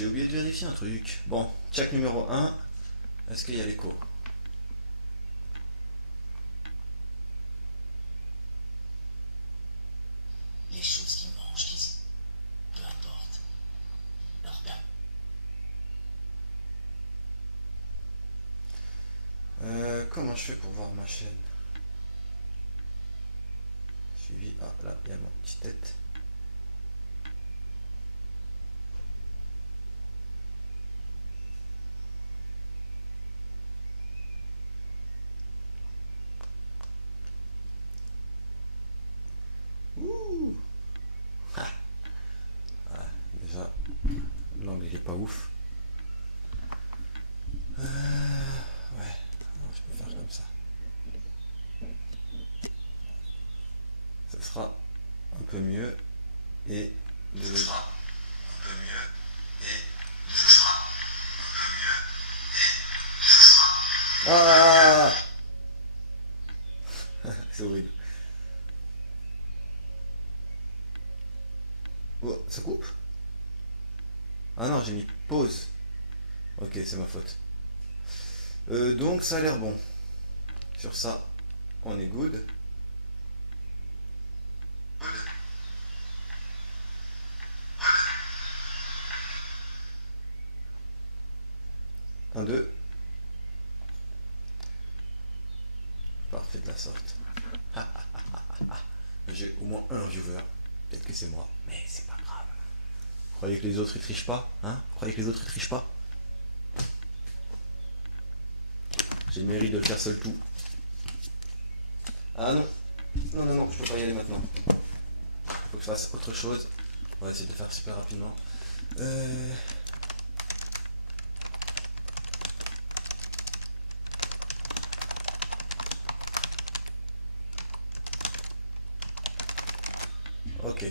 j'ai oublié de vérifier un truc. Bon, check numéro 1. Est-ce qu'il y a l'écho? Les choses qui me franchissent, peu importe. Leur date. Comment je fais pour voir ma chaîne? Suivi. Ah, là, il y a ma petite tête. Ouh. Ah. Ah, déjà, l'angle il est pas ouf. Ouais, alors, je peux faire comme ça. Ça sera un peu mieux et désolé. Un peu mieux et ah c'est horrible. Oh, ça coupe? Ah non, j'ai mis pause. Ok, c'est ma faute. Donc ça a l'air bon. Sur ça, on est good. Un, deux. Parfait de la sorte. J'ai au moins un viewer. Peut-être que c'est moi, mais c'est pas grave. Vous croyez que les autres ils trichent pas? Hein? Vous croyez que les autres ils trichent pas? J'ai le mérite de le faire seul tout. Ah non. Non, non, non, je peux pas y aller maintenant. Faut que je fasse autre chose. On va essayer de le faire super rapidement. Ok.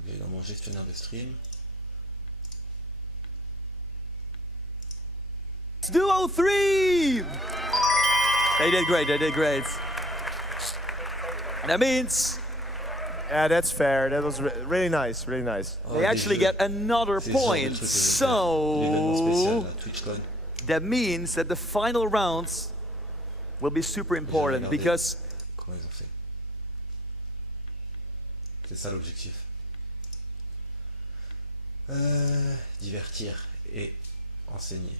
Je vais dans mon gestionnaire de stream. Duo 3! They did great, they did great. And that means Yeah, that's fair. That was really nice, really nice. Oh, they actually get another C'est le genre de point. truc que je vais faire. L'événement spécial, So là, TwitchCon. that means that the final rounds will be super important regarder. because Comment ils ont fait? C'est ça l'objectif. Divertir et enseigner.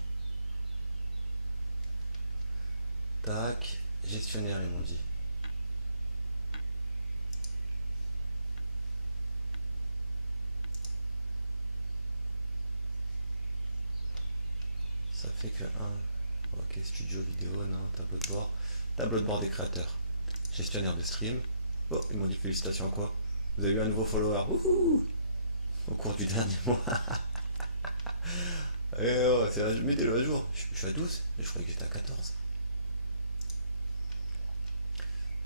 Tac, gestionnaire ils m'ont dit. Ça fait que un. Ok, studio vidéo, non, tableau de bord. Tableau de bord des créateurs. Gestionnaire de stream. Oh, ils m'ont dit félicitations quoi. Vous avez eu un nouveau follower. Wouhou! Au cours du dernier mois. Et oh, mettez-le à jour. Je suis à 12 et je croyais que j'étais à 14.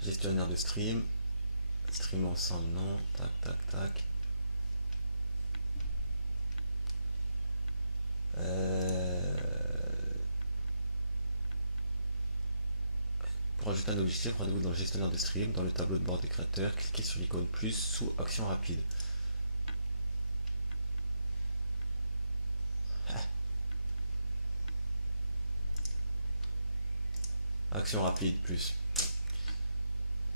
Gestionnaire de stream. Stream ensemble, non. Tac, tac, tac. Pour ajouter un objectif, rendez-vous dans le gestionnaire de stream, dans le tableau de bord des créateurs, cliquez sur l'icône plus sous action rapide. Action rapide plus.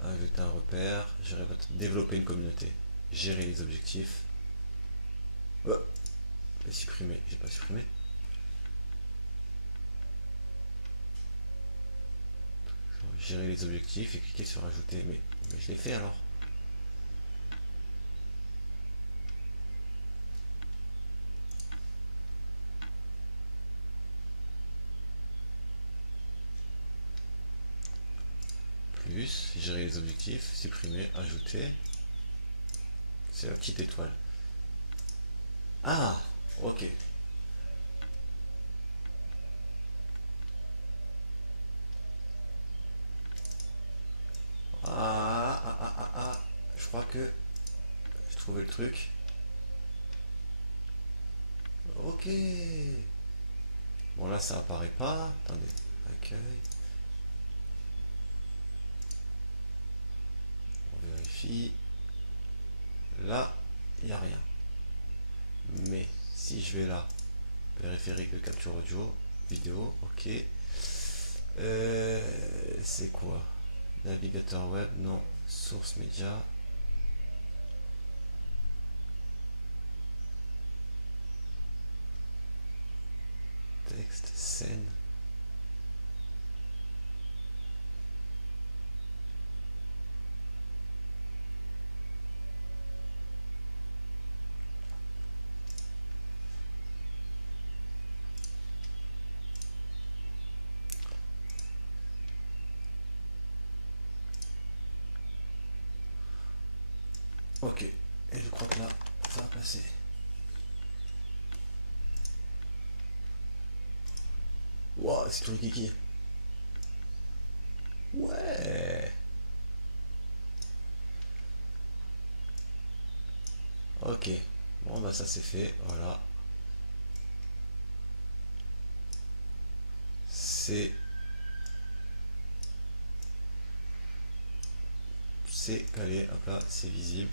Ajouter un repère, gérer votre... développer une communauté, gérer les objectifs. Oh, supprimer, j'ai pas supprimé. Gérer les objectifs et cliquer sur ajouter. Mais je l'ai fait alors. Plus, gérer les objectifs, supprimer, ajouter. C'est la petite étoile. Ah, ok. Je crois que j'ai trouvé le truc. Ok. Bon là ça apparaît pas. Attendez. Accueil. modifie. Là, il n'y a rien. Mais si je vais là, périphérique de capture audio, vidéo, ok. C'est quoi? Navigateur web, non. Source média. Texte, scène. Ok, et je crois que là, ça va passer. Wow, c'est tout le kiki. Ouais. Ok, bon bah ça c'est fait, voilà. C'est calé, hop là, c'est visible.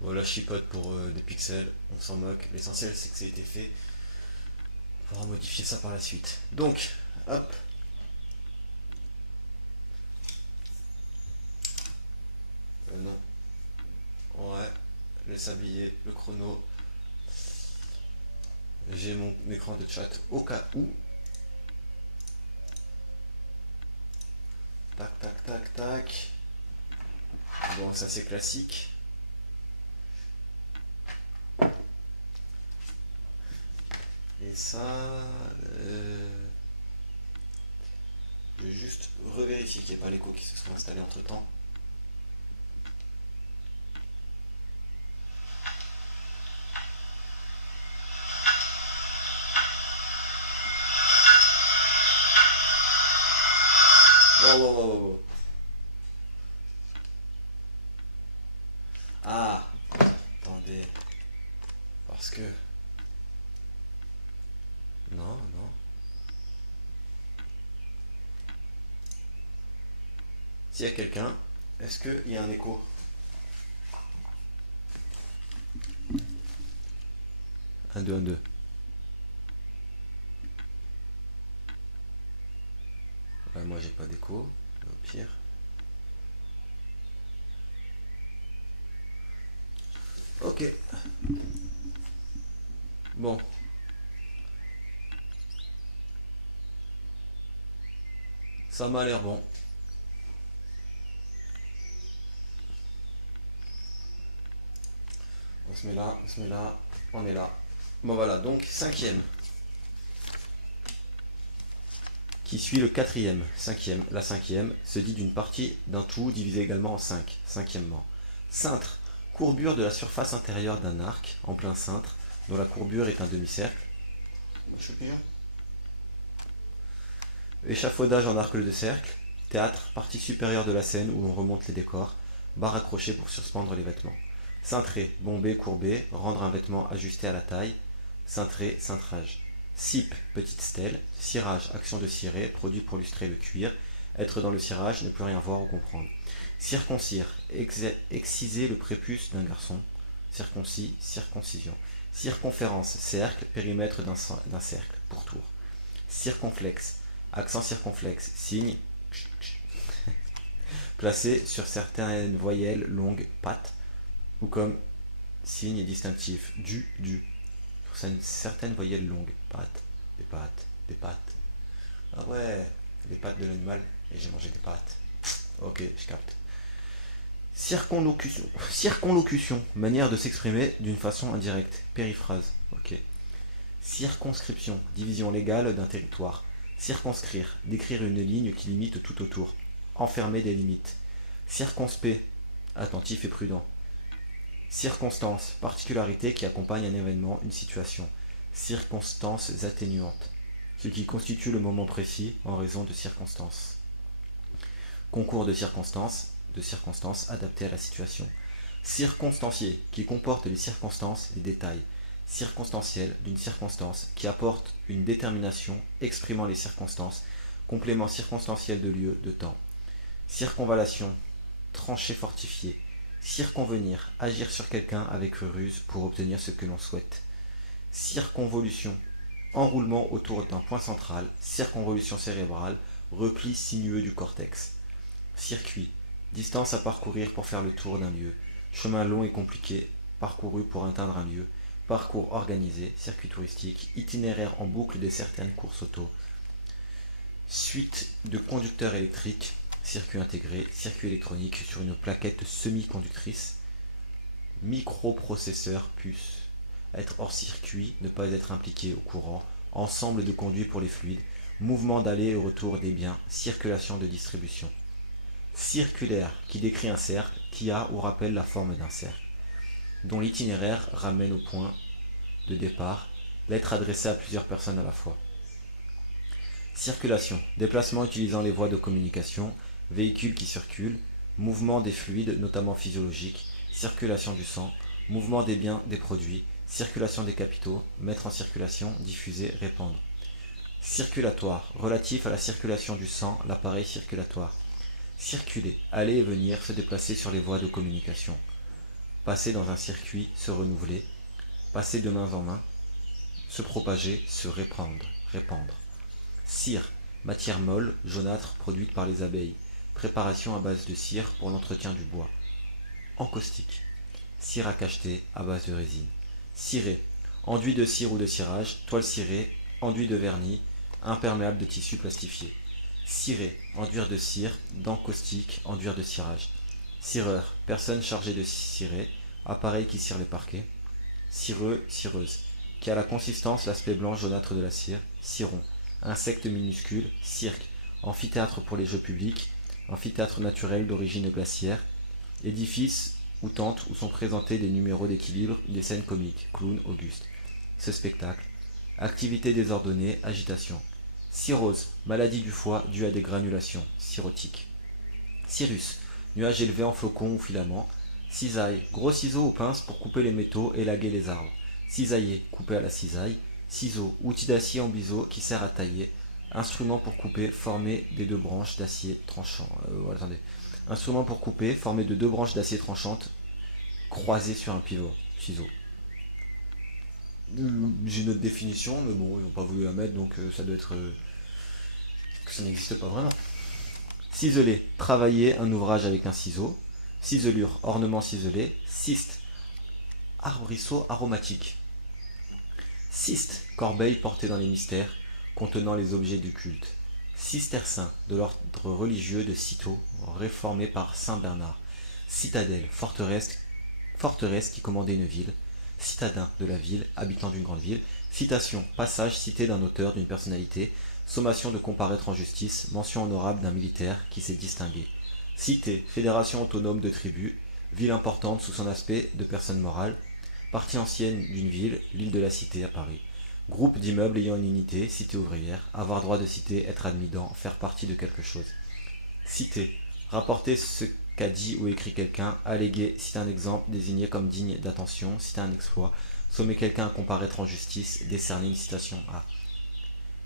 Voilà, chipote pour des pixels, on s'en moque. L'essentiel c'est que ça a été fait. On pourra modifier ça par la suite. Donc, hop. Non. Ouais, le sablier, le chrono. J'ai mon écran de chat au cas où. Tac, tac, tac, tac. Bon, ça c'est classique. Et ça, je vais juste revérifier qu'il n'y ait pas l'écho qui se sont installés entre temps. Wow. Ah, attendez. Parce que... Non. S'il y a quelqu'un, est-ce qu'il y a un écho? Un, deux. Ouais, moi j'ai pas d'écho, au pire. Ok. Bon. Ça m'a l'air bon. On se met là, on est là. Bon voilà, donc cinquième. Qui suit le quatrième, cinquième. La cinquième se dit d'une partie d'un tout divisé également en 5. Cinquièmement. Cintre, courbure de la surface intérieure d'un arc en plein cintre, dont la courbure est un demi-cercle. Échafaudage en arc de cercle. Théâtre, partie supérieure de la scène où l'on remonte les décors. Barre accrochée pour suspendre les vêtements. Cintrer, bomber, courber, rendre un vêtement ajusté à la taille. Cintrer, cintrage. Cipe, petite stèle. Cirage, action de cirer, produit pour lustrer le cuir. Être dans le cirage, ne plus rien voir ou comprendre. Circoncire, exciser le prépuce d'un garçon. Circoncis, circoncision. Circonférence, cercle, périmètre d'un cercle, pourtour. Circonflexe, accent circonflexe, signe placé sur certaines voyelles longues, pattes, ou comme signe distinctif, du, sur certaines voyelles longues, pattes, des pattes. Ah ouais, les pattes de l'animal, et j'ai mangé des pattes. Ok, je capte. Circonlocution, manière de s'exprimer d'une façon indirecte, périphrase, ok. Circonscription, division légale d'un territoire. Circonscrire, décrire une ligne qui limite tout autour. Enfermer des limites. Circonspect, attentif et prudent. Circonstance, particularité qui accompagne un événement, une situation. Circonstances atténuantes, ce qui constitue le moment précis en raison de circonstances. Concours de circonstances adapté à la situation. Circonstancié, qui comporte les circonstances, les détails. Circonstanciel, d'une circonstance, qui apporte une détermination exprimant les circonstances, complément circonstanciel de lieu, de temps. Circonvallation, tranchée fortifiée. Circonvenir, agir sur quelqu'un avec ruse pour obtenir ce que l'on souhaite. Circonvolution, enroulement autour d'un point central. Circonvolution cérébrale, repli sinueux du cortex. Circuit, distance à parcourir pour faire le tour d'un lieu. Chemin long et compliqué, parcouru pour atteindre un lieu. Parcours organisé, circuit touristique. Itinéraire en boucle de certaines courses auto. Suite de conducteurs électriques, circuit intégré, circuit électronique sur une plaquette semi-conductrice. Microprocesseur, puce. Être hors circuit, ne pas être impliqué au courant. Ensemble de conduits pour les fluides. Mouvement d'aller et retour des biens. Circulation de distribution. Circulaire, qui décrit un cercle, qui a ou rappelle la forme d'un cercle, dont l'itinéraire ramène au point de départ, lettre adressée à plusieurs personnes à la fois. Circulation, déplacement utilisant les voies de communication, véhicules qui circulent, mouvement des fluides, notamment physiologiques, circulation du sang, mouvement des biens, des produits, circulation des capitaux, mettre en circulation, diffuser, répandre. Circulatoire, relatif à la circulation du sang, l'appareil circulatoire. Circuler, aller et venir, se déplacer sur les voies de communication. Passer dans un circuit, se renouveler. Passer de main en main. Se propager, se répandre. Cire, matière molle, jaunâtre, produite par les abeilles. Préparation à base de cire pour l'entretien du bois. Encaustique, cire à cacheter à base de résine. Ciré, enduit de cire ou de cirage, toile cirée, enduit de vernis, imperméable de tissu plastifié. Cirer, enduire de cire, d'encaustique, enduire de cirage. Cireur, personne chargée de cirer, appareil qui cire les parquets. Cireux, cireuse, qui a la consistance, l'aspect blanc jaunâtre de la cire. Ciron, insecte minuscule. Cirque, amphithéâtre pour les jeux publics, amphithéâtre naturel d'origine glaciaire. Édifice ou tente où sont présentés des numéros d'équilibre, des scènes comiques. Clown, Auguste. Ce spectacle. Activité désordonnée, agitation. Cirrhose, maladie du foie due à des granulations, cirrhotique. Cirrus, nuage élevé en flocons ou filaments. Cisaille, gros ciseaux ou pinces pour couper les métaux, élaguer les arbres. Cisailler, couper à la cisaille. Ciseau, outil d'acier en biseau qui sert à tailler. Instrument pour couper, formé des deux branches d'acier tranchant. Instrument pour couper, formé de deux branches d'acier tranchantes, croisées sur un pivot. Ciseau. J'ai une autre définition, mais bon, ils n'ont pas voulu la mettre, donc ça doit être que ça n'existe pas vraiment. Ciseler, travailler un ouvrage avec un ciseau. Ciselure, ornement ciselé. Ciste, arbrisseau aromatique. Ciste, corbeille portée dans les mystères, contenant les objets du culte. Cistercin, de l'ordre religieux de Cîteaux, réformé par saint Bernard. Citadelle, forteresse qui commandait une ville. Citadin de la ville, habitant d'une grande ville. Citation, passage cité d'un auteur, d'une personnalité. Sommation de comparaître en justice, mention honorable d'un militaire qui s'est distingué. Cité, fédération autonome de tribus, ville importante sous son aspect de personne morale. Partie ancienne d'une ville, l'île de la Cité à Paris. Groupe d'immeubles ayant une unité, cité ouvrière. Avoir droit de citer, être admis dans, faire partie de quelque chose. Cité, rapporter ce qu'a dit ou écrit quelqu'un, alléguer, citer un exemple, désigner comme digne d'attention, citer un exploit, sommer quelqu'un à comparaître en justice, décerner une citation à.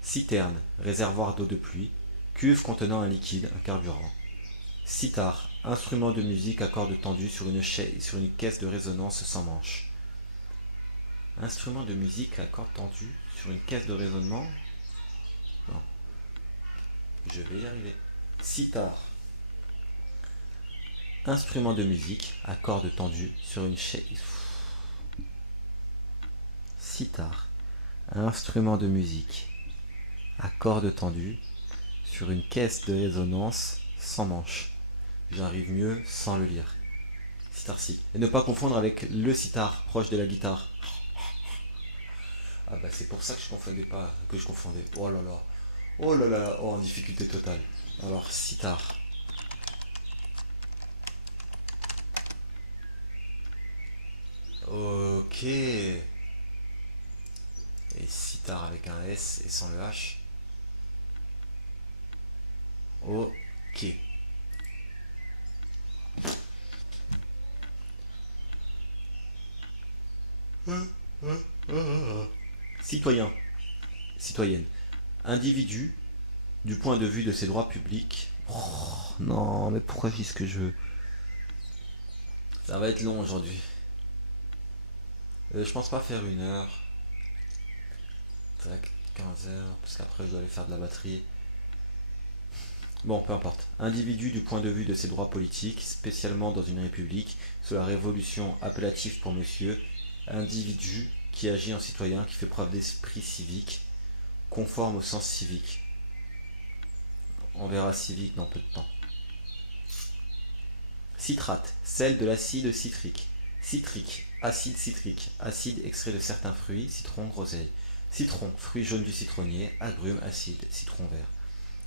Citerne, réservoir d'eau de pluie, cuve contenant un liquide, un carburant. Cithare, instrument de musique à cordes tendues sur une caisse de résonance sans manche. Instrument de musique à cordes tendues sur une caisse de résonnement. Non. Je vais y arriver. Cithare. Instrument de musique à cordes tendues sur une chaise. Cithare. Instrument de musique à cordes tendues sur une caisse de résonance sans manche. J'arrive mieux sans le lire. Citharsique. Et ne pas confondre avec le sitar, proche de la guitare. Ah bah c'est pour ça que je confondais. Oh là là. Oh là là. Oh, en difficulté totale. Alors, sitar. Ok. Et sitar avec un S et sans le H. Ok. Citoyen. Citoyenne. Individu du point de vue de ses droits publics. Oh, non, mais pourquoi je dis ce que je veux? Ça va être long aujourd'hui. Je pense pas faire 1 heure. Tac, 15 heures, parce qu'après je dois aller faire de la batterie. Bon, peu importe. Individu du point de vue de ses droits politiques, spécialement dans une république, sous la révolution appellative pour monsieur. Individu qui agit en citoyen, qui fait preuve d'esprit civique, conforme au sens civique. On verra civique dans peu de temps. Citrate, sel de l'acide citrique. Citrique, acide citrique, acide extrait de certains fruits, citron, groseille. Citron, fruit jaune du citronnier, agrumes, acide, citron vert.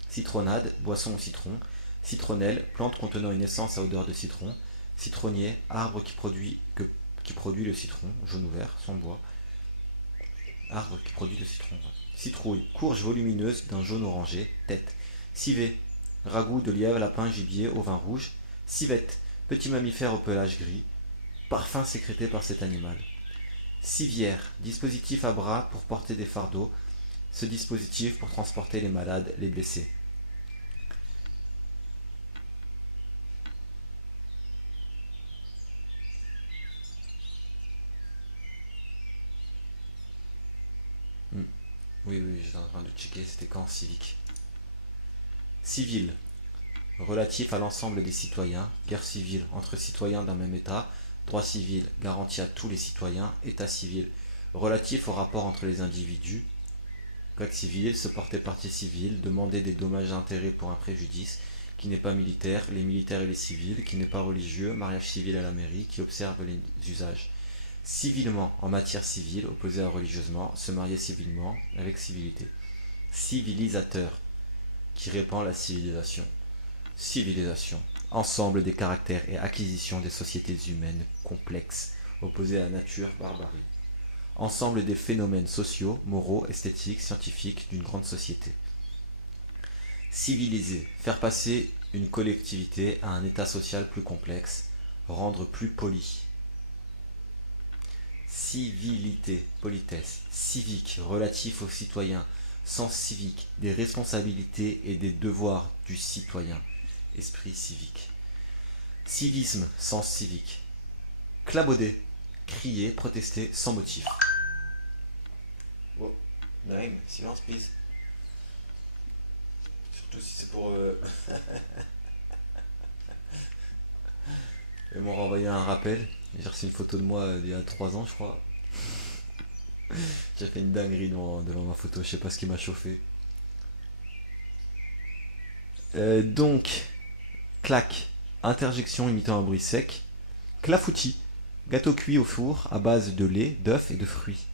Citronnade, boisson au citron. Citronnelle, plante contenant une essence à odeur de citron. Citronnier, arbre qui produit le citron, jaune ou vert, son bois. Arbre qui produit le citron. Ouais. Citrouille, courge volumineuse d'un jaune orangé, tête. Civet, ragoût de lièvre, lapin, gibier au vin rouge. Civette, petit mammifère au pelage gris. Parfum sécrété par cet animal. Civière, dispositif à bras pour porter des fardeaux. Ce dispositif pour transporter les malades, les blessés. Oui, j'étais en train de checker, c'était quand civique. Civil, relatif à l'ensemble des citoyens, guerre civile entre citoyens d'un même État, droit civil garanti à tous les citoyens, État civil, relatif au rapport entre les individus, code civil, se porter partie civile, demander des dommages et intérêts pour un préjudice, qui n'est pas militaire, les militaires et les civils, qui n'est pas religieux, mariage civil à la mairie, qui observe les usages. Civilement, en matière civile, opposé à religieusement, se marier civilement, avec civilité. Civilisateur, qui répand la civilisation. Civilisation, ensemble des caractères et acquisitions des sociétés humaines complexes, opposées à la nature, barbarie. Ensemble des phénomènes sociaux, moraux, esthétiques, scientifiques d'une grande société. Civiliser, faire passer une collectivité à un état social plus complexe, rendre plus poli. Civilité, politesse, civique, relatif aux citoyens, sens civique, des responsabilités et des devoirs du citoyen, esprit civique. Civisme, sens civique. Clabauder, crier, protester sans motif. Oh, Naïm, silence please. Surtout si c'est pour... Ils m'ont renvoyé un rappel. J'ai reçu une photo de moi il y a 3 ans, je crois. J'ai fait une dinguerie devant ma photo, je sais pas ce qui m'a chauffé. Donc, claque, interjection imitant un bruit sec. Clafoutis, gâteau cuit au four à base de lait, d'œufs et de fruits.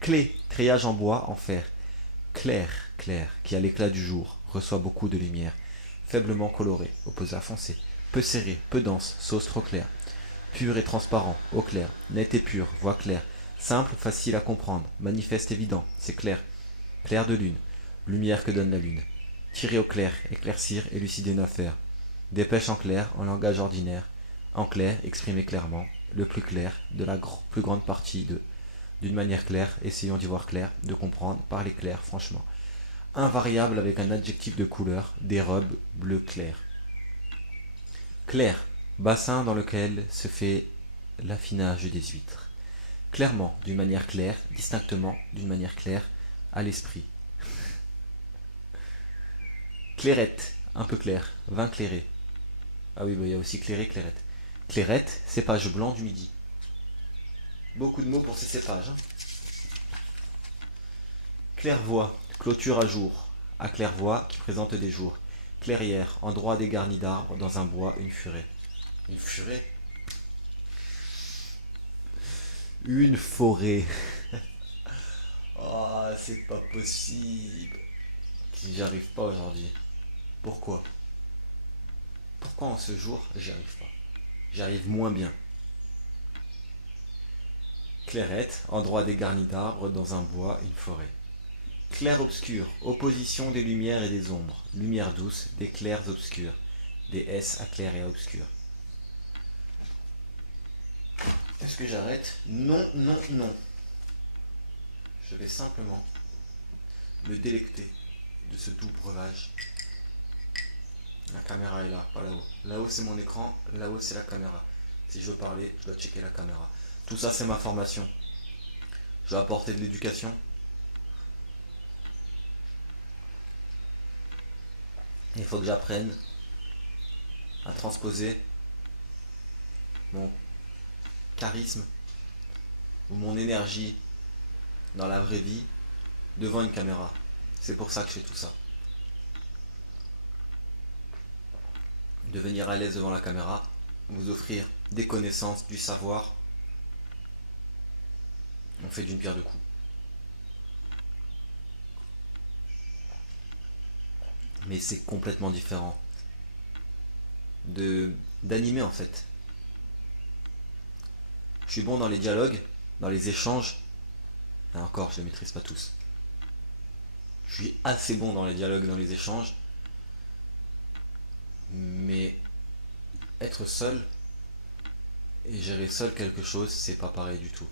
Clé, treillage en bois, en fer. Clair, qui a l'éclat du jour, reçoit beaucoup de lumière. Faiblement coloré, opposé à foncé. Peu serré, peu dense, sauce trop claire. Pur et transparent, eau claire. Net et pur, voix claire. Simple, facile à comprendre. Manifeste, évident, c'est clair. Clair de lune, lumière que donne la lune. Tirer au clair, éclaircir, élucider une affaire. Dépêche en clair, en langage ordinaire. En clair, exprimer clairement. Le plus clair, de la plus grande partie de. D'une manière claire, essayons d'y voir clair, de comprendre, parler clair, franchement. Invariable avec un adjectif de couleur, des robes bleu clair. Clair, bassin dans lequel se fait l'affinage des huîtres. Clairement, d'une manière claire, distinctement, d'une manière claire, à l'esprit. Clairette, un peu clair, vin clairé. Ah oui, il y a aussi clairé, clairette. Clairette, cépage blanc du midi. Beaucoup de mots pour ces cépages. Hein. Clairvoie, clôture à jour. À clairvoie, qui présente des jours. Clairière, endroit dégarni d'arbres, dans un bois, une furet. Une furet? Une forêt. Oh, c'est pas possible. J'y arrive pas aujourd'hui. Pourquoi? Pourquoi en ce jour, j'y arrive pas? J'arrive moins bien. Clairette, endroit dégarni d'arbres, dans un bois, une forêt. Clair-obscur, opposition des lumières et des ombres. Lumière douce, des clairs obscurs. Des S à clair et à obscur. Est-ce que j'arrête? Non. Je vais simplement me délecter de ce doux breuvage. La caméra est là, pas là-haut. Là-haut c'est mon écran, là-haut c'est la caméra. Si je veux parler, je dois checker la caméra. Tout ça c'est ma formation. Je dois apporter de l'éducation. Il faut que j'apprenne à transposer mon charisme ou mon énergie dans la vraie vie devant une caméra. C'est pour ça que je fais tout ça. Devenir à l'aise devant la caméra, vous offrir des connaissances, du savoir. On fait d'une pierre deux coups. Mais c'est complètement différent d'animer en fait. Je suis bon dans les dialogues, dans les échanges. Et encore, je ne les maîtrise pas tous. Je suis assez bon dans les dialogues, dans les échanges. Mais être seul et gérer seul quelque chose, c'est pas pareil du tout.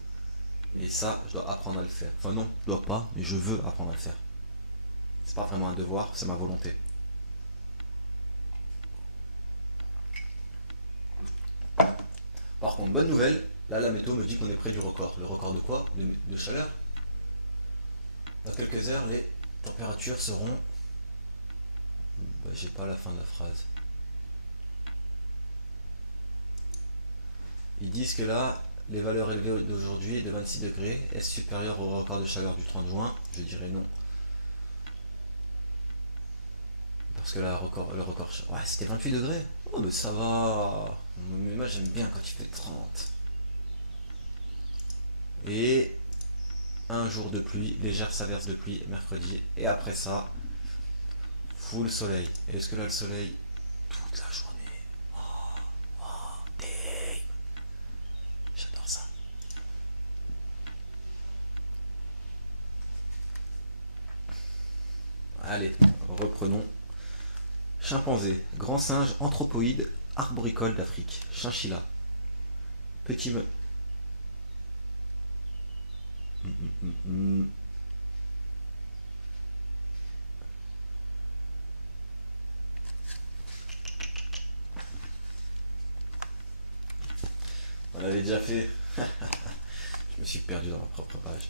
Et ça, je dois apprendre à le faire. Enfin non, je dois pas, mais je veux apprendre à le faire. C'est pas vraiment un devoir, c'est ma volonté. Par contre, bonne nouvelle, là la météo me dit qu'on est près du record. Le record de quoi? De chaleur. Dans quelques heures, les températures seront... j'ai pas la fin de la phrase. Ils disent que là, les valeurs élevées d'aujourd'hui de 26 degrés, est-ce supérieur au record de chaleur du 30 juin? Je dirais non. Parce que là, le record... Ouais, c'était 28 degrés. Oh, mais ça va. Mais moi, j'aime bien quand il fait 30. Et un jour de pluie, légère averse de pluie, mercredi. Et après ça, full soleil. Et est-ce que là, le soleil, toute la journée. Dang. J'adore ça. Allez, reprenons. Chimpanzé, grand singe anthropoïde arboricole d'Afrique. Chinchilla. Petit me... On l'avait déjà fait. Je me suis perdu dans ma propre page.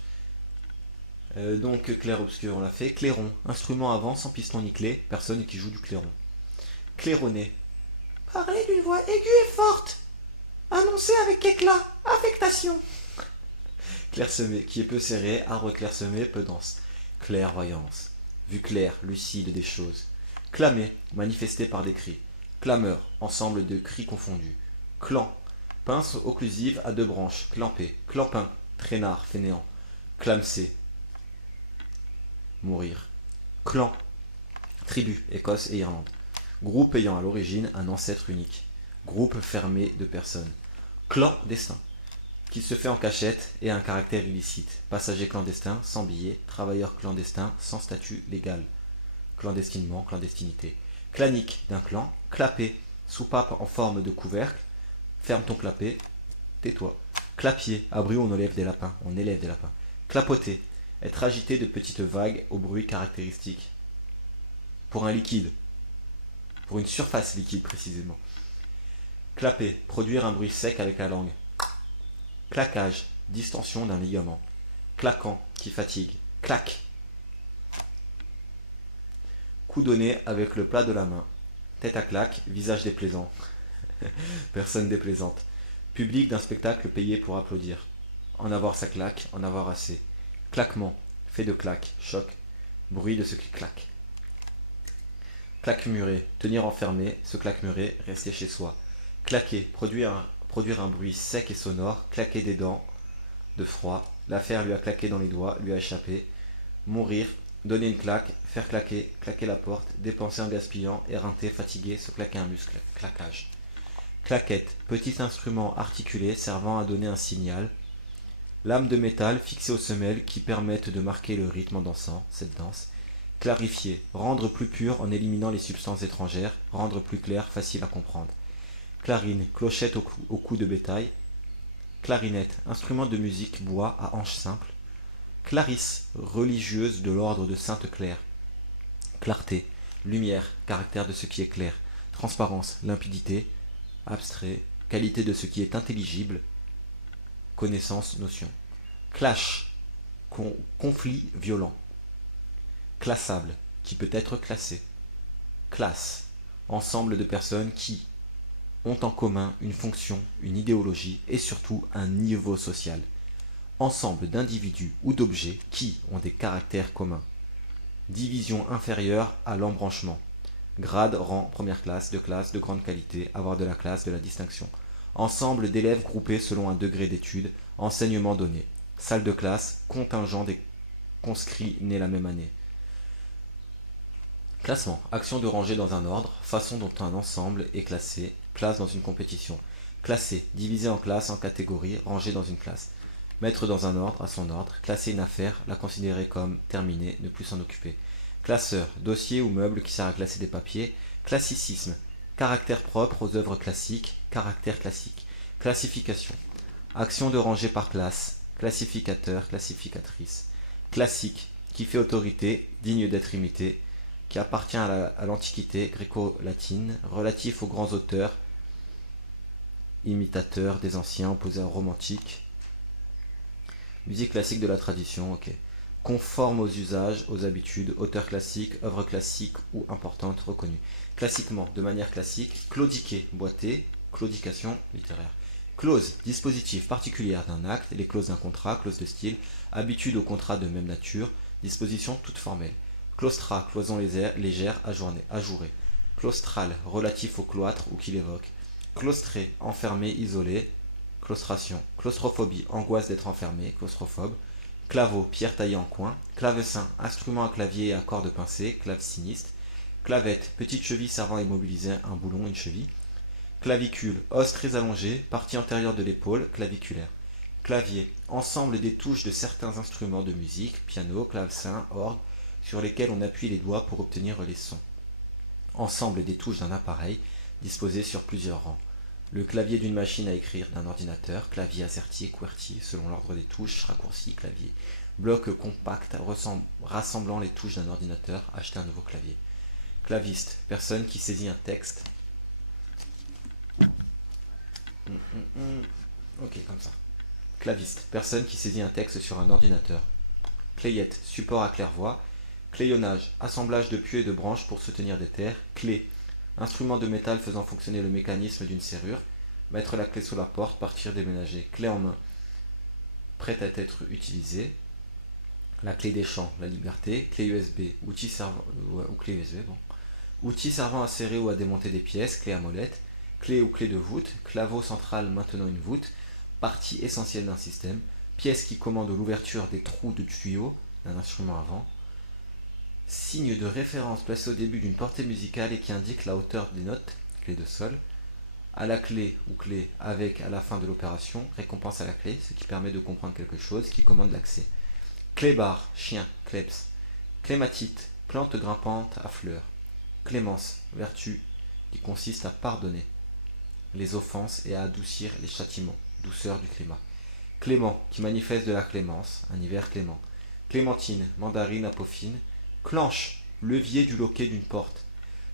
Donc clair-obscur, on l'a fait. Clairon, instrument avant sans piston ni clé, personne qui joue du clairon. Claironné, parler d'une voix aiguë et forte, annoncer avec éclat, affectation. Clairsemé, qui est peu serré, arbre clairsemé, peu dense. Clairvoyance, vue claire, lucide des choses. Clamer, manifesté par des cris. Clameur, ensemble de cris confondus. Clan, pince occlusive à deux branches, clampé. Clampin, traînard, fainéant. Clamsé, mourir. Clan, tribu, Écosse et Irlande. Groupe ayant à l'origine un ancêtre unique. Groupe fermé de personnes. Clandestin, qui se fait en cachette et a un caractère illicite. Passager clandestin, sans billet. Travailleur clandestin, sans statut légal. Clandestinement, clandestinité. Clanique, d'un clan. Clapet, soupape en forme de couvercle. Ferme ton clapet, tais-toi. Clapier, abri où on élève des lapins. On élève des lapins. Clapoter, être agité de petites vagues au bruit caractéristique. Pour un liquide. Pour une surface liquide précisément. Clapper, produire un bruit sec avec la langue. Claquage, distension d'un ligament. Claquant, qui fatigue. Claque. Coup donné avec le plat de la main. Tête à claque, visage déplaisant. Personne déplaisante. Public d'un spectacle payé pour applaudir. En avoir sa claque, en avoir assez. Claquement, fait de claque, choc, bruit de ce qui claque. Claque-murer, tenir enfermé, se claque-murer, rester chez soi. Claquer, produire un bruit sec et sonore, claquer des dents de froid. L'affaire lui a claqué dans les doigts, lui a échappé. Mourir, donner une claque, faire claquer, claquer la porte, dépenser en gaspillant, éreinter, fatigué, se claquer un muscle. Claquage. Claquette, petit instrument articulé servant à donner un signal. Lame de métal fixée aux semelles qui permettent de marquer le rythme en dansant, cette danse. Clarifier, rendre plus pur en éliminant les substances étrangères, rendre plus clair, facile à comprendre. Clarine, clochette au cou de bétail. Clarinette, instrument de musique bois à hanches simples. Clarisse, religieuse de l'ordre de Sainte-Claire. Clarté, lumière, caractère de ce qui est clair. Transparence, limpidité, abstrait, qualité de ce qui est intelligible. Connaissance, notion. Clash, conflit violent. Classable, qui peut être classé. Classe, ensemble de personnes qui ont en commun une fonction, une idéologie et surtout un niveau social. Ensemble d'individus ou d'objets qui ont des caractères communs. Division inférieure à l'embranchement. Grade, rang, première classe, de grande qualité, avoir de la classe, de la distinction. Ensemble d'élèves groupés selon un degré d'études, enseignement donné. Salle de classe, contingent des conscrits nés la même année. Classement, action de ranger dans un ordre, façon dont un ensemble est classé, classe dans une compétition. Classer, diviser en classes, en catégories, ranger dans une classe. Mettre dans un ordre, à son ordre, classer une affaire, la considérer comme terminée, ne plus s'en occuper. Classeur, dossier ou meuble qui sert à classer des papiers. Classicisme, caractère propre aux œuvres classiques, caractère classique. Classification, action de ranger par classe, classificateur, classificatrice. Classique, qui fait autorité, digne d'être imité, qui appartient à l'Antiquité gréco-latine, relatif aux grands auteurs, imitateurs des anciens, opposé aux romantiques. Musique classique de la tradition, ok. Conforme aux usages, aux habitudes, auteur classique, œuvre classique ou importante reconnue. Classiquement, de manière classique, claudiquer, boiter, claudication littéraire. Clause, dispositif particulière d'un acte, les clauses d'un contrat, clause de style, habitude au contrat de même nature, disposition toute formelle. Claustra, cloison légère, ajourée. Claustral, relatif au cloître ou qui l'évoque. Claustré, enfermé, isolé. Claustration, claustrophobie, angoisse d'être enfermé, claustrophobe. Claveau, pierre taillée en coin. Clavecin, instrument à clavier et à cordes pincées, claveciniste. Clavette, petite cheville servant à immobiliser un boulon, une cheville. Clavicule, os très allongé, partie antérieure de l'épaule, claviculaire. Clavier, ensemble des touches de certains instruments de musique, piano, clavecin, orgue, sur lesquels on appuie les doigts pour obtenir les sons. Ensemble des touches d'un appareil, disposées sur plusieurs rangs. Le clavier d'une machine à écrire d'un ordinateur, clavier AZERTY, QWERTY, selon l'ordre des touches, raccourci, clavier. Bloc compact rassemblant les touches d'un ordinateur, acheter un nouveau clavier. Claviste, personne qui saisit un texte. Ok, comme ça. Claviste, personne qui saisit un texte sur un ordinateur. Clayette, support à claire-voie. Clayonnage, assemblage de pieux et de branches pour soutenir des terres. Clé, instrument de métal faisant fonctionner le mécanisme d'une serrure. Mettre la clé sous la porte, partir, déménager. Clé en main, prête à être utilisée. La clé des champs, la liberté. Clé USB, outil servant, ou clé USB, bon. Outil servant à serrer ou à démonter des pièces. Clé à molette. Clé ou clé de voûte. Claveau central maintenant une voûte. Partie essentielle d'un système. Pièce qui commande l'ouverture des trous de tuyaux d'un instrument avant. Signe de référence placé au début d'une portée musicale et qui indique la hauteur des notes, clé de sol. À la clé ou clé avec à la fin de l'opération, récompense à la clé, ce qui permet de comprendre quelque chose, qui commande l'accès. Clébar, chien, kleps. Clématite, plante grimpante à fleurs. Clémence, vertu qui consiste à pardonner les offenses et à adoucir les châtiments, douceur du climat. Clément, qui manifeste de la clémence, un hiver clément. Clémentine, mandarine apophine. Clenche, levier du loquet d'une porte.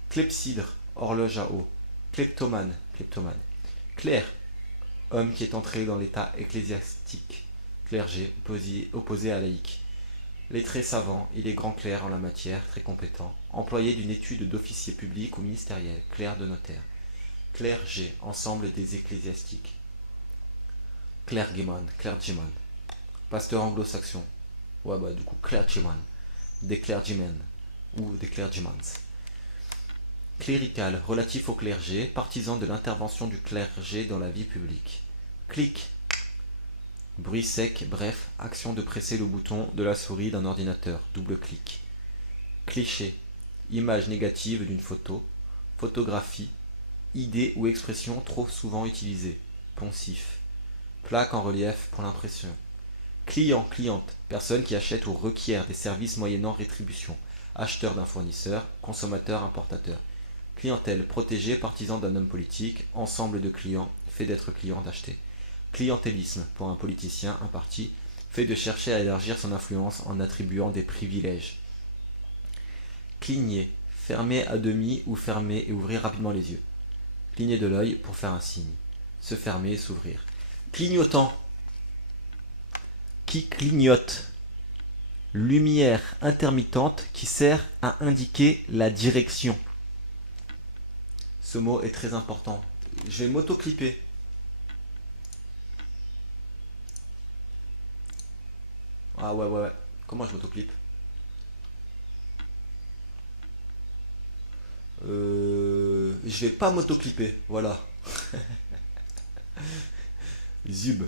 Clepsydre, horloge à eau. Kleptomane, kleptomane. Clerc, homme qui est entré dans l'état ecclésiastique. Clergé, opposé à laïque. Lettré savant, il est grand clerc en la matière, très compétent. Employé d'une étude d'officier public ou ministériel, clerc de notaire. Clergé, ensemble des ecclésiastiques. Clergyman, clergyman. Pasteur anglo-saxon. Ouais, bah, du coup, clergyman. Des clergymen ou des clergymans. Clérical, relatif au clergé, partisan de l'intervention du clergé dans la vie publique. Clic, bruit sec, bref, action de presser le bouton de la souris d'un ordinateur, double clic. Cliché, image négative d'une photo, photographie, idée ou expression trop souvent utilisée, poncif. Plaque en relief pour l'impression. Client, cliente, personne qui achète ou requiert des services moyennant rétribution, acheteur d'un fournisseur, consommateur, importateur. Clientèle, protégé, partisan d'un homme politique, ensemble de clients, fait d'être client, d'acheter. Clientélisme, pour un politicien, un parti, fait de chercher à élargir son influence en attribuant des privilèges. Cligner. Fermer à demi ou fermer et ouvrir rapidement les yeux. Cligner de l'œil pour faire un signe. Se fermer et s'ouvrir. Clignotant. Qui clignote. Lumière intermittente qui sert à indiquer la direction. Ce mot est très important. Je vais m'auto-clipper. Ah ouais. Comment je m'auto-clip? Je vais pas m'auto-clipper. Voilà. Zub.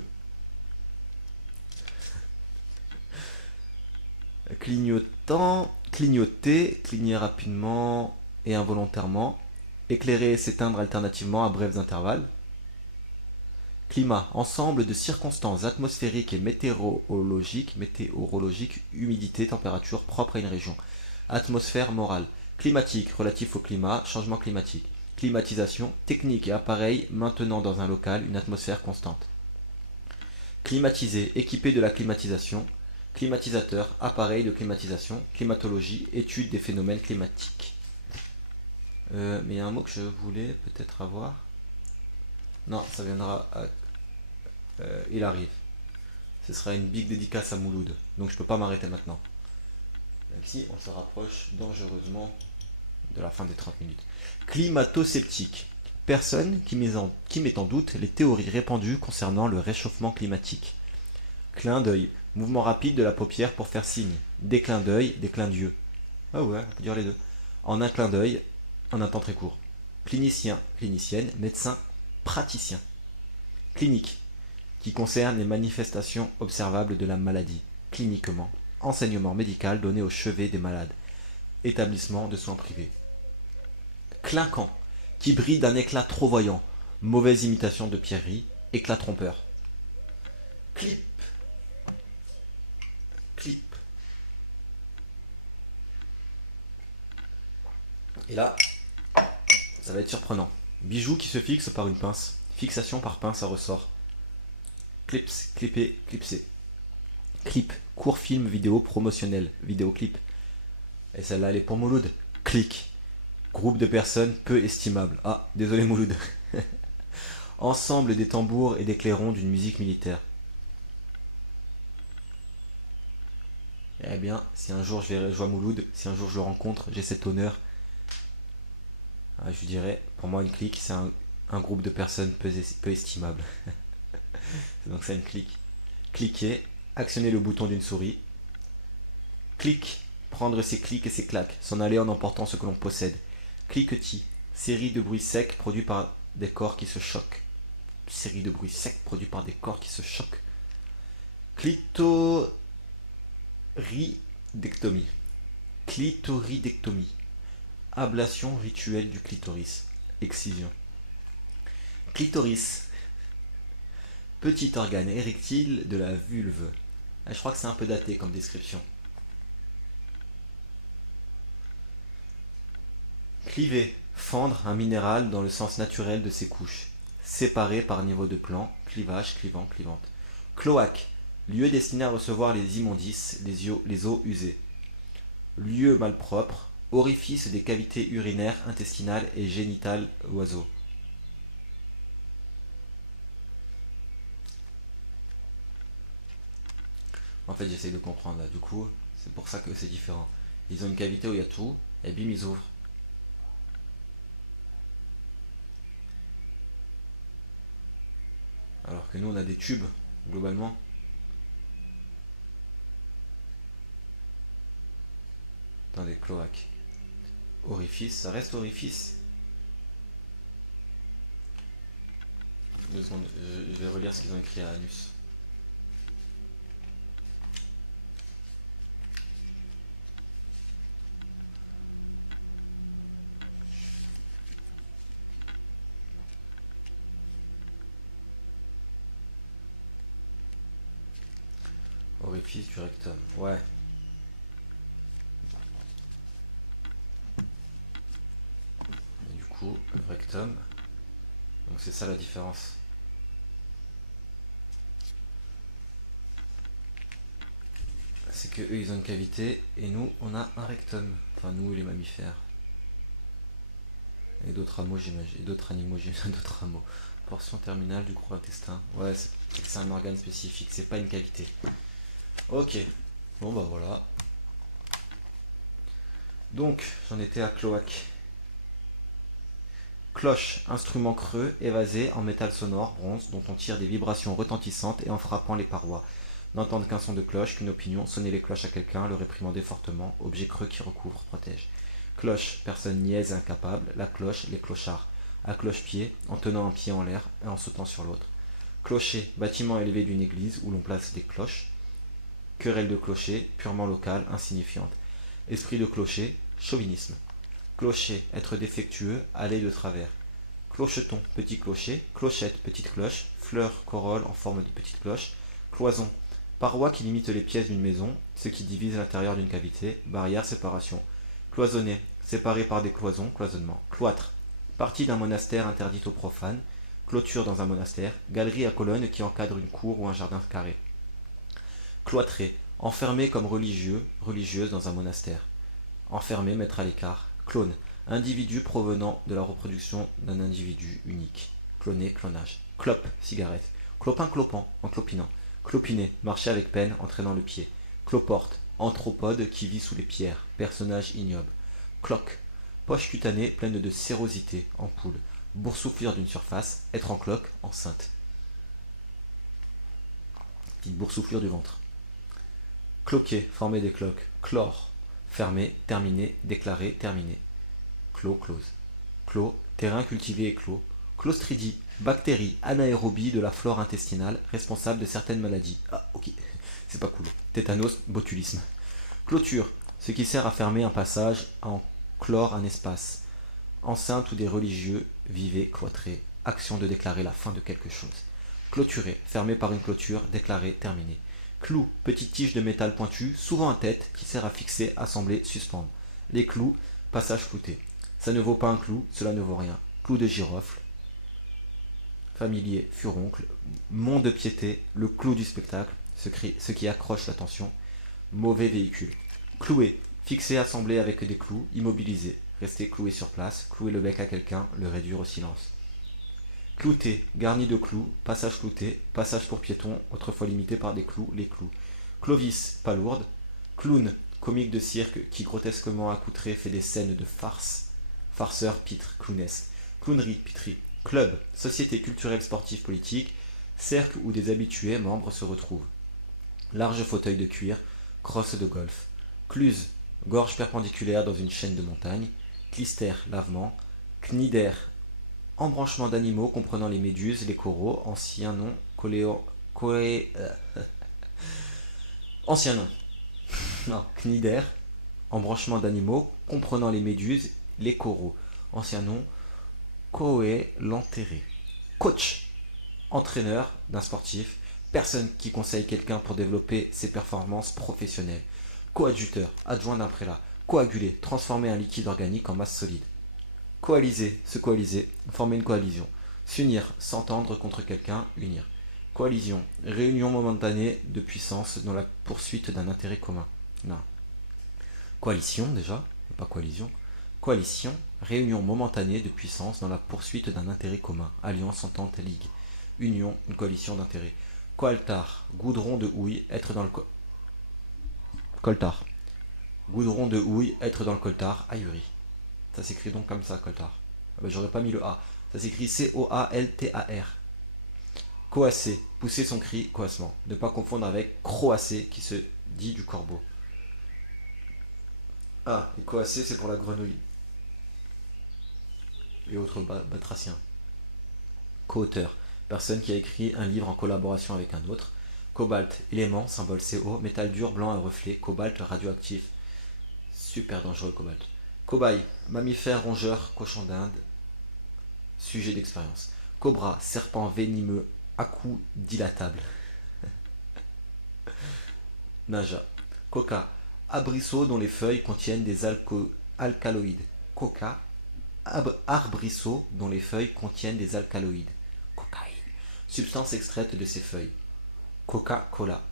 Clignotant, clignoter, cligner rapidement et involontairement, éclairer et s'éteindre alternativement à brefs intervalles. Climat, ensemble de circonstances atmosphériques et météorologiques, humidité, température propre à une région. Atmosphère morale, climatique, relatif au climat, changement climatique. Climatisation, technique et appareil maintenant dans un local une atmosphère constante. Climatisé, équipé de la climatisation. Climatisateur, appareil de climatisation. Climatologie, étude des phénomènes climatiques. Mais il y a un mot que je voulais peut-être avoir. Non, ça viendra. Il arrive. Ce sera une big dédicace à Mouloud. Donc je peux pas m'arrêter maintenant. Même si on se rapproche dangereusement de la fin des 30 minutes. Climato-sceptique. Personne qui met en doute les théories répandues concernant le réchauffement climatique. Clin d'œil. Mouvement rapide de la paupière pour faire signe. Des clins d'œil, des clins d'yeux. Ah ouais, on peut dire les deux. En un clin d'œil, en un temps très court. Clinicien, clinicienne, médecin, praticien. Clinique, qui concerne les manifestations observables de la maladie. Cliniquement, enseignement médical donné au chevet des malades. Établissement de soins privés. Clinquant, qui brille d'un éclat trop voyant. Mauvaise imitation de pierrerie, éclat trompeur. Clip. Clip. Et là, ça va être surprenant. Bijou qui se fixe par une pince. Fixation par pince à ressort. Clips, clipper, clipser. Clip, court film vidéo promotionnel, vidéoclip. Et celle-là, elle est pour Mouloud. Clic, groupe de personnes peu estimables. Ah, désolé Mouloud. Ensemble des tambours et des clairons d'une musique militaire. Eh bien, si un jour je vois Mouloud, si un jour je le rencontre, j'ai cet honneur. Je lui dirais, pour moi une clique, c'est un groupe de personnes peu estimables. Donc c'est une clique. Cliquer, actionner le bouton d'une souris. Clic, prendre ses clics et ses claques, s'en aller en emportant ce que l'on possède. Cliquetis, série de bruits secs produits par des corps qui se choquent. Série de bruits secs produits par des corps qui se choquent. Clitoridectomie. Clitoridectomie. Ablation rituelle du clitoris. Excision. Clitoris. Petit organe érectile de la vulve. Je crois que c'est un peu daté comme description. Cliver. Fendre un minéral dans le sens naturel de ses couches. Séparé par niveau de plan. Clivage, clivant, clivante. Cloaque. Lieu destiné à recevoir les immondices, les eaux usées. Lieu malpropre. Orifice des cavités urinaires, intestinales et génitales oiseaux. En fait, j'essaye de comprendre là. Du coup, c'est pour ça que c'est différent. Ils ont une cavité où il y a tout, et bim, ils ouvrent. Alors que nous, on a des tubes, globalement. Attendez, cloaque. Orifice, ça reste orifice. 2 secondes, je vais relire ce qu'ils ont écrit à Anus. Orifice du rectum, ouais. Et du coup, le rectum, donc c'est ça la différence. C'est que eux ils ont une cavité et nous on a un rectum. Enfin Enfin, nous, les mammifères. Et d'autres animaux, j'imagine. Et d'autres animaux, j'imagine. D'autres animaux. Portion terminale du gros intestin. Ouais, c'est un organe spécifique, c'est pas une cavité. Ok. Bon, bah voilà. Donc, j'en étais à cloaque. Cloche, instrument creux, évasé, en métal sonore, bronze, dont on tire des vibrations retentissantes et en frappant les parois. N'entendre qu'un son de cloche, qu'une opinion, sonner les cloches à quelqu'un, le réprimander fortement, objet creux qui recouvre, protège. Cloche, personne niaise et incapable, la cloche, les clochards. À cloche-pied, en tenant un pied en l'air et en sautant sur l'autre. Clocher, bâtiment élevé d'une église où l'on place des cloches. Querelle de clocher, purement locale, insignifiante. Esprit de clocher, chauvinisme. Clocher, être défectueux, aller de travers. Clocheton, petit clocher. Clochette, petite cloche. Fleur, corolle en forme de petite cloche. Cloison, paroi qui limite les pièces d'une maison, ce qui divise l'intérieur d'une cavité. Barrière, séparation. Cloisonné, séparé par des cloisons, cloisonnement. Cloître, partie d'un monastère interdite aux profanes. Clôture dans un monastère. Galerie à colonnes qui encadre une cour ou un jardin carré. Cloîtré, enfermé comme religieux, religieuse dans un monastère. Enfermé, mettre à l'écart. Clone, individu provenant de la reproduction d'un individu unique. Cloné, clonage. Clope, cigarette. Clopin, clopant, en clopinant. Clopiné, marcher avec peine, en traînant le pied. Cloporte, anthropode qui vit sous les pierres, personnage ignoble. Cloque, poche cutanée pleine de sérosité, ampoule. Boursouflure d'une surface, être en cloque, enceinte. Petite boursouflure du ventre. Cloquer, former des cloques. Chlore, fermé, terminé, déclaré, terminé. Clos, close. Clos, terrain cultivé et clos. Clostridie, bactérie anaérobie de la flore intestinale responsable de certaines maladies. Ah, ok, c'est pas cool. Tétanos, botulisme. Clôture, ce qui sert à fermer un passage, à en clore un espace. Enceinte où des religieux vivaient cloîtrés. Action de déclarer la fin de quelque chose. Clôturer, fermé par une clôture, déclaré, terminé. Clou, petite tige de métal pointu, souvent à tête, qui sert à fixer, assembler, suspendre. Les clous, passage clouté. Ça ne vaut pas un clou, cela ne vaut rien. Clou de girofle. Familier, furoncle. Mont de piété, le clou du spectacle, ce qui accroche l'attention. Mauvais véhicule. Clouer, fixer, assembler avec des clous, immobiliser. Rester cloué sur place, clouer le bec à quelqu'un, le réduire au silence. Clouté, garni de clous, passage clouté, passage pour piétons, autrefois limité par des clous, les clous. Clovis, palourde. Clown, comique de cirque qui grotesquement accoutré fait des scènes de farce. Farceur, pitre, clownesse. Clownerie, pitrerie. Club, société culturelle sportive politique, cercle où des habitués membres se retrouvent. Large fauteuil de cuir, crosse de golf. Cluse, gorge perpendiculaire dans une chaîne de montagne. Clister, lavement. Cnidaire, embranchement d'animaux comprenant les méduses, les coraux, ancien nom, ancien nom. Non, cnidaire, embranchement d'animaux comprenant les méduses, les coraux. Ancien nom, coélanthéré. Coach, entraîneur d'un sportif, personne qui conseille quelqu'un pour développer ses performances professionnelles. Coadjuteur, adjoint d'un prélat. Coaguler, transformer un liquide organique en masse solide. Coaliser, se coaliser, former une coalition. S'unir, s'entendre contre quelqu'un, unir. Coalition, réunion momentanée de puissance dans la poursuite d'un intérêt commun. Non. Coalition déjà, pas coalition. Coalition, réunion momentanée de puissance dans la poursuite d'un intérêt commun. Alliance, entente, ligue. Union, une coalition d'intérêts. Coaltar, goudron de houille, être dans le coltar. Goudron de houille, être dans le coltar, ahuri. Ça s'écrit donc comme ça, coltar. Ah ben, j'aurais pas mis le A. Ça s'écrit C-O-A-L-T-A-R. Coasser, pousser son cri, coassement. Ne pas confondre avec croasser, qui se dit du corbeau. Ah, et coasser, c'est pour la grenouille. Et autres batraciens. Co-auteur, personne qui a écrit un livre en collaboration avec un autre. Cobalt, élément, symbole CO, métal dur, blanc à reflet, cobalt radioactif. Super dangereux le cobalt. Cobaye, mammifère, rongeur, cochon d'Inde. Sujet d'expérience. Cobra, serpent venimeux, à coups dilatables. Naja. Coca, arbrisseau dont les feuilles contiennent des alcaloïdes. Coca, arbrisseau dont les feuilles contiennent des alcaloïdes. Cocaïne, substance extraite de ces feuilles. Coca-Cola,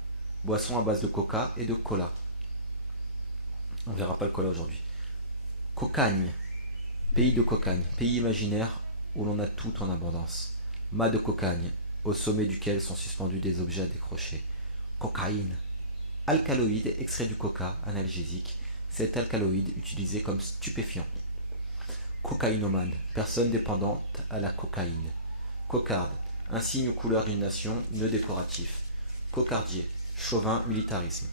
boisson à base de coca et de cola. On verra pas le cola aujourd'hui. Cocagne. Pays de Cocagne. Pays imaginaire où l'on a tout en abondance. Mât de Cocagne, au sommet duquel sont suspendus des objets à décrocher. Cocaïne. Alcaloïde extrait du coca, analgésique. Cet alcaloïde utilisé comme stupéfiant. Cocaïnomane, personne dépendante à la cocaïne. Cocarde, un signe aux couleurs d'une nation, nœud décoratif. Cocardier, chauvin, militarisme.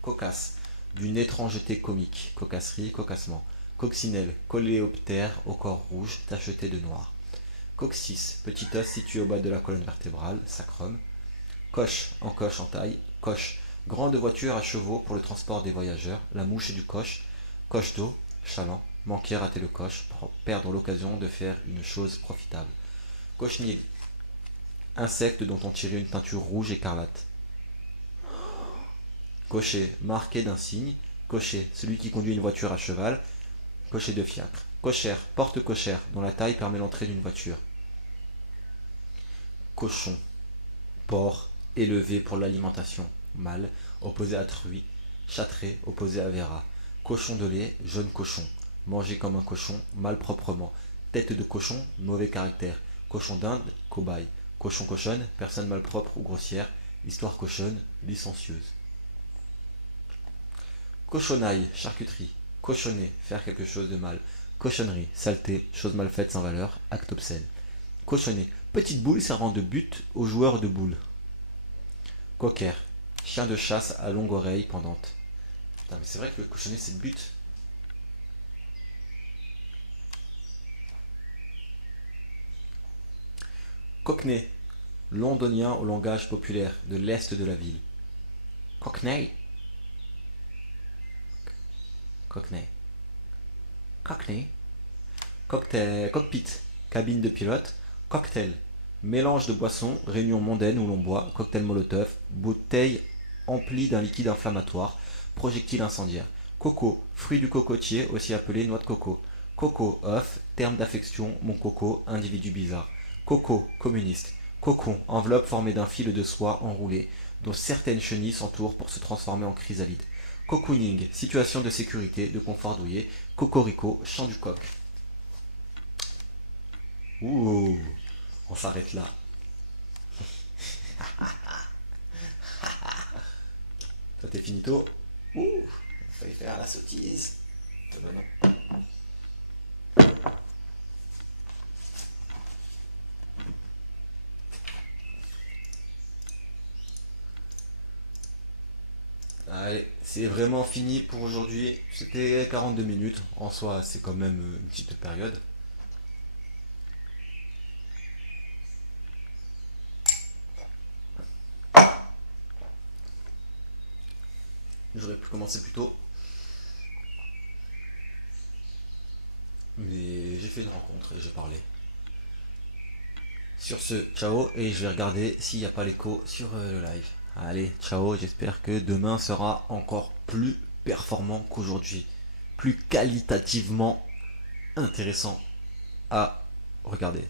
Cocasse, d'une étrangeté comique, cocasserie, cocassement. Coccinelle, coléoptère au corps rouge, tacheté de noir. Coccyx, petit os situé au bas de la colonne vertébrale, sacrum. Coche, en coche en taille. Coche, grande voiture à chevaux pour le transport des voyageurs. La mouche du coche. Coche d'eau, chaland. Manquer, rater le coche, perdre l'occasion de faire une chose profitable. Cochenille, insecte dont on tirait une teinture rouge écarlate. Cocher, marqué d'un signe. Cocher, celui qui conduit une voiture à cheval. Cocher de fiacre. Cochère, porte cochère, dont la taille permet l'entrée d'une voiture. Cochon, porc, élevé pour l'alimentation. Mâle, opposé à truie. Châtré, opposé à verra. Cochon de lait, jeune cochon. Manger comme un cochon, mal proprement. Tête de cochon, mauvais caractère. Cochon d'Inde, cobaye. Cochon cochonne, personne malpropre ou grossière. Histoire cochonne, licencieuse. Cochonaille, charcuterie. Cochonner, faire quelque chose de mal. Cochonnerie, saleté, chose mal faite sans valeur, acte obscène. Cochonner, petite boule servant de but aux joueurs de boules. Cocker, chien de chasse à longue oreille pendante. Putain, mais c'est vrai que le cochonner c'est le but. Cockney, londonien au langage populaire de l'est de la ville. Cockney. Cockney. Cockney. Cocktail, cockpit, cabine de pilote. Cocktail, mélange de boissons, réunion mondaine où l'on boit. Cocktail Molotov, bouteille emplie d'un liquide inflammatoire. Projectile incendiaire. Coco, fruit du cocotier, aussi appelé noix de coco. Coco, œuf, terme d'affection, mon coco, individu bizarre. Coco, communiste. Cocon, enveloppe formée d'un fil de soie enroulé, dont certaines chenilles s'entourent pour se transformer en chrysalide. Cocooning, situation de sécurité, de confort douillet. Cocorico, chant du coq. Ouh, on s'arrête là. Toi t'es finito. Ouh, on failli faire la sottise. Ben non. Allez, c'est vraiment fini pour aujourd'hui. C'était 42 minutes. En soi, c'est quand même une petite période. J'aurais pu commencer plus tôt. Mais j'ai fait une rencontre et j'ai parlé. Sur ce, ciao, et je vais regarder s'il n'y a pas l'écho sur le live. Allez, ciao, j'espère que demain sera encore plus performant qu'aujourd'hui. Plus qualitativement intéressant à regarder.